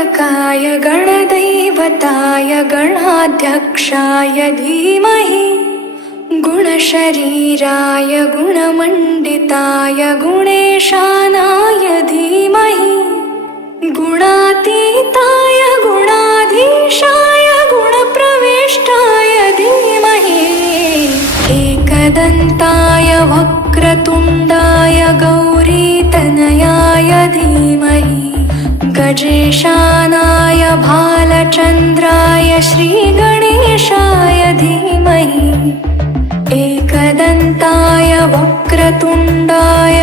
गणनायकाय गणदैवताय गणाध्यक्षाय धीमहि गुणशरीराय गुणमण्डिताय गुणेशानाय धीमहि गुणातीताय गुणाधीशाय गुणप्रविष्टाय धीमहि एकदन्ताय वक्रतुण्डाय गौरीतनयाय धीमहि गजेशानाय भालचन्द्राय श्रीगणेशाय धीमहि एकदन्ताय वक्रतुण्डाय